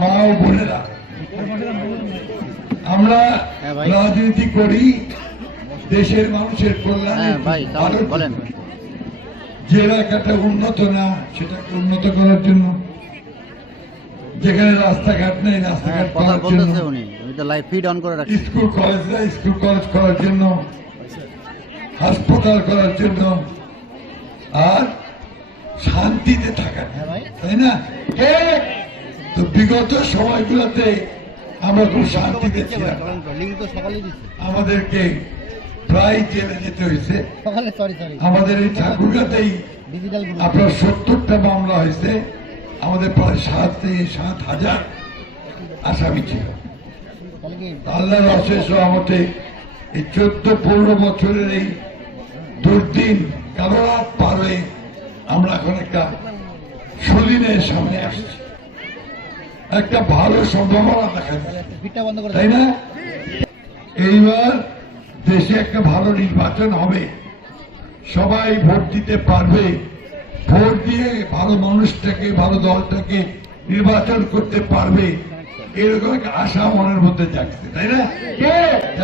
মা ও বোনেরা, আমরা রাজনীতি করি দেশের মানুষের কল্যাণে। যে এলাকাটা উন্নত না সেটাকে উন্নত করার জন্য, যেখানে রাস্তাঘাট নেই রাস্তাঘাট করার জন্য, স্কুল কলেজ নেই স্কুল কলেজ করার জন্য, হাসপাতাল করার জন্য, আর শান্তিতে থাকা, তাই না? তো বিগত সময়গুলোতে আমরা খুব শান্তিতে ছিলাম, আমাদেরকে প্রায় জেলে যেতে হয়েছে। আমাদের এই ঠাকুরগাতেই আপনার 70টা মামলা হয়েছে, আমাদের প্রায় 7,000 আসামি ছিল। আল্লাহর অশেষ রহমতে এই 14-15 বছরের এই দুর্দিন কালো রাত পার হয়ে আমরা এখন একটা সলিনের সামনে আসছি, একটা ভালো সম্ভাবনা দেখা যাচ্ছে, তাই না? এইবার দেশে একটা ভালো নির্বাচন হবে, সবাই ভোট দিতে পারবে, ভোট দিয়ে ভালো মানুষটাকে ভালো দলটাকে নির্বাচন করতে পারবে, এরকম একটা আশা মনের মধ্যে জাগছে, তাই না?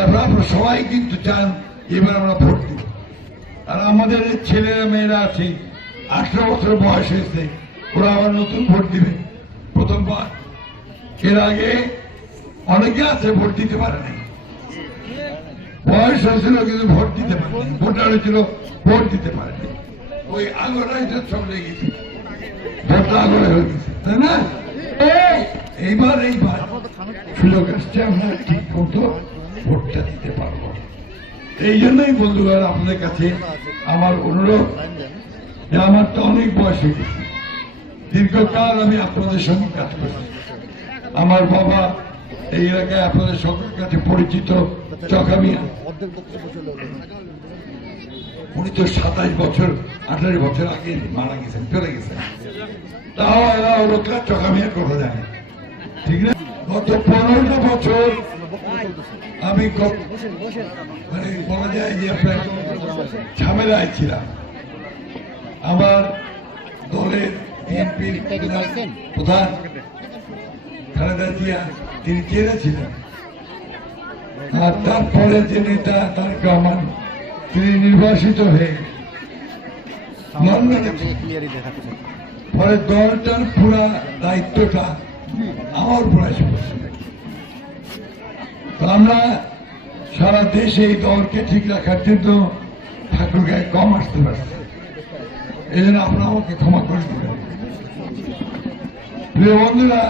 আপনারা সবাই কিন্তু চান এবার আমরা ভোট দিব। আর আমাদের ছেলেরা মেয়েরা আছে 18 বছর বয়স হয়েছে, ওরা আবার নতুন ভোট দিবে প্রথমবার। এর আগে অনেকে আছে ভোট দিতে পারে নাই, বয়স হয়েছিল কিন্তু ভোট দিতে পারেনি, ভোটার হয়েছিল ভোট দিতে পারেনি, ওই আঙুরাই তো চলে গেছে, ভোটটা আঙুরে হয়ে গেছে, তাই না? এইবার সুযোগ আসছে, আমরা ঠিক মতো ভোটটা দিতে পারবো। এই জন্যই বন্ধুরা আপনাদের কাছে আমার অনুরোধ, যে আমার তো অনেক বয়স হয়ে গেছে, দীর্ঘকাল আমি আপনাদের সঙ্গে কাজ করছি। আমার বাবা এই এলাকায় আপনাদের সকলের কাছে পরিচিত চকা মিয়া, উনি তো 27 বছর 28 বছর আগে মারা গেছেন, চলে গেছেন। তাও এরা লোকরা চকা মিয়া কথা জানে, ঠিক না? গত 15টা বছর আমি মানে বলা যায় যে আপনার ঝামেলায় ছিলাম। আমার দলের বিএনপির প্রধান খালেদা জিয়া তিনি জেলে ছিলেন, আর তারপরে যে নেতা তারেক রহমান তিনি নির্বাসিত হয়ে লন্ডনে, পরে দলটার পুরা দায়িত্বটা আমার উপর এসে পড়ছে। তো আমরা সারা দেশে এই দলকে ঠিক রাখার জন্য ঠাকুরগাঁয়ে কম আসতে পারছি, এই জন্য আপনারা আমাকে ক্ষমা করে দিবেন। প্রিয় বন্ধুরা,